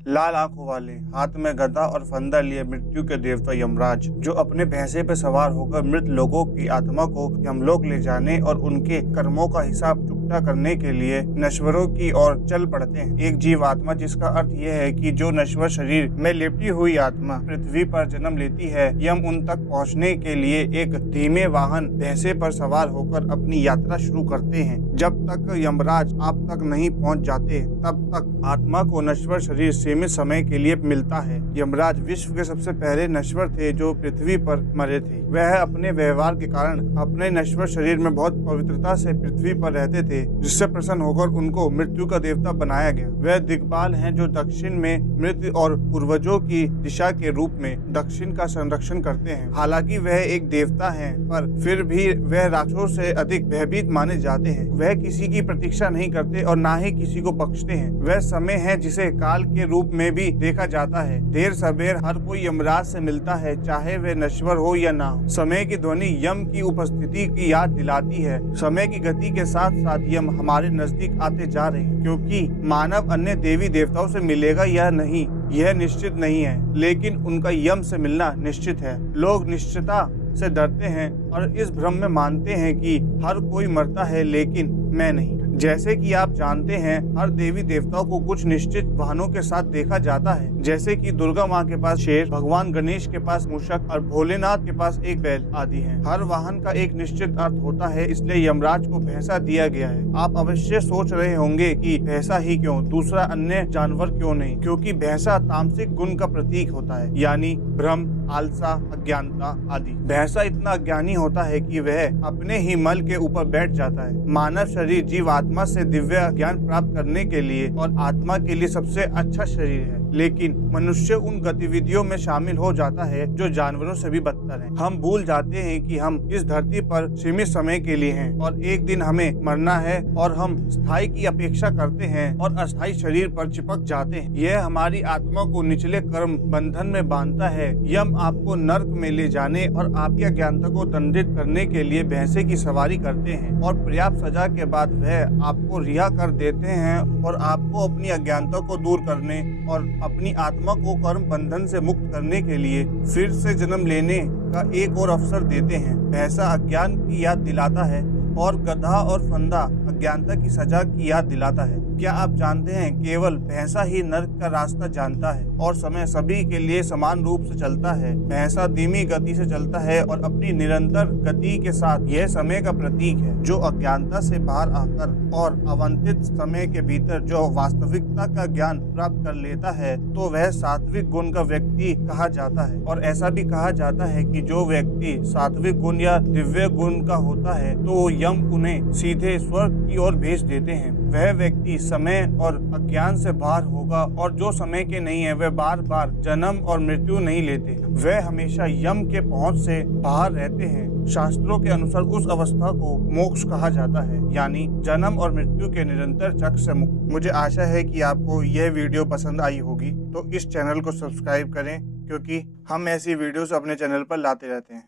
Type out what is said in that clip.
लाल आंखों वाले, हाथ में गदा और फंदा लिए मृत्यु के देवता यमराज, जो अपने भैंसे पर सवार होकर मृत लोगों की आत्मा को यमलोक ले जाने और उनके कर्मों का हिसाब चुकता करने के लिए नश्वरों की ओर चल पड़ते हैं। एक जीव आत्मा, जिसका अर्थ यह है कि जो नश्वर शरीर में लिपटी हुई आत्मा पृथ्वी पर जन्म लेती है, यम उन तक पहुँचने के लिए एक धीमे वाहन भैंसे पर सवार होकर अपनी यात्रा शुरू करते हैं। जब तक यमराज आप तक नहीं पहुंच जाते, तब तक आत्मा को नश्वर शरीर सीमित समय के लिए मिलता है। यमराज विश्व के सबसे पहले नश्वर थे जो पृथ्वी पर मरे थे। वह अपने व्यवहार के कारण अपने नश्वर शरीर में बहुत पवित्रता से पृथ्वी पर रहते थे, जिससे प्रसन्न होकर उनको मृत्यु का देवता बनाया गया। वह दिग्पाल हैं जो दक्षिण में मृत्यु और पूर्वजों की दिशा के रूप में दक्षिण का संरक्षण करते हैं। हालांकि वह एक देवता हैं, पर फिर भी वह राक्षसों से अधिक भयभीत माने जाते हैं। वह किसी की प्रतीक्षा नहीं करते और ना ही किसी को बख्शते हैं। वह समय है जिसे काल के रूप में भी देखा जाता है। देर सबेर हर कोई यमराज से मिलता है, चाहे वह नश्वर हो या ना हो। समय की ध्वनि यम की उपस्थिति की याद दिलाती है। समय की गति के साथ साथ यम हमारे नजदीक आते जा रहे हैं, क्योंकि मानव अन्य देवी देवताओं से मिलेगा या नहीं यह निश्चित नहीं है, लेकिन उनका यम से मिलना निश्चित है। लोग निश्चितता से डरते हैं और इस भ्रम में मानते हैं कि हर कोई मरता है, लेकिन मैं नहीं। जैसे कि आप जानते हैं, हर देवी देवताओं को कुछ निश्चित वाहनों के साथ देखा जाता है, जैसे कि दुर्गा माँ के पास शेर, भगवान गणेश के पास मूषक और भोलेनाथ के पास एक बैल आदि हैं। हर वाहन का एक निश्चित अर्थ होता है, इसलिए यमराज को भैंसा दिया गया है। आप अवश्य सोच रहे होंगे कि भैंसा ही क्यों, दूसरा अन्य जानवर क्यों नहीं? क्योंकि भैंसा तामसिक गुण का प्रतीक होता है, यानी भ्रम, आलसा, अज्ञानता आदि। भैंसा इतना अज्ञानी होता है कि वह अपने ही मल के ऊपर बैठ जाता है। मानव शरीर जीव आत्मा से दिव्य ज्ञान प्राप्त करने के लिए और आत्मा के लिए सबसे अच्छा शरीर है, लेकिन मनुष्य उन गतिविधियों में शामिल हो जाता है जो जानवरों से भी बदतर हैं। हम भूल जाते हैं कि हम इस धरती पर सीमित समय के लिए हैं और एक दिन हमें मरना है, और हम स्थायी की अपेक्षा करते हैं और अस्थायी शरीर पर चिपक जाते हैं। यह हमारी आत्मा को निचले कर्म बंधन में बांधता है। यम आपको नर्क में ले जाने और आपकी अज्ञानता को दंडित करने के लिए भैंसे की सवारी करते हैं, और पर्याप्त सजा के बाद वह आपको रिहा कर देते हैं और आपको अपनी अज्ञानता को दूर करने और अपनी आत्मा को कर्म बंधन से मुक्त करने के लिए फिर से जन्म लेने का एक और अवसर देते हैं। भैंसा अज्ञान की याद दिलाता है और गधा और फंदा अज्ञानता की सजा की याद दिलाता है। क्या आप जानते हैं, केवल भैंसा ही नर्क का रास्ता जानता है और समय सभी के लिए समान रूप से चलता है। भैंसा धीमी गति से चलता है और अपनी निरंतर गति के साथ यह समय का प्रतीक है। जो अज्ञानता से बाहर आकर और आवंटित समय के भीतर जो वास्तविकता का ज्ञान प्राप्त कर लेता है, तो वह सात्विक गुण का व्यक्ति कहा जाता है। और ऐसा भी कहा जाता है कि जो व्यक्ति सात्विक गुण या दिव्य गुण का होता है, तो यम उन्हें सीधे स्वर्ग की ओर भेज देते हैं। वह व्यक्ति समय और अज्ञान से बाहर होगा, और जो समय के नहीं है वह बार बार जन्म और मृत्यु नहीं लेते। वह हमेशा यम के पहुंच से बाहर रहते हैं। शास्त्रों के अनुसार उस अवस्था को मोक्ष कहा जाता है, यानी जन्म और मृत्यु के निरंतर चक्र से मुक्त। मुझे आशा है कि आपको यह वीडियो पसंद आई होगी, तो इस चैनल को सब्सक्राइब करें, क्योंकि हम ऐसी वीडियोस अपने चैनल पर लाते रहते हैं।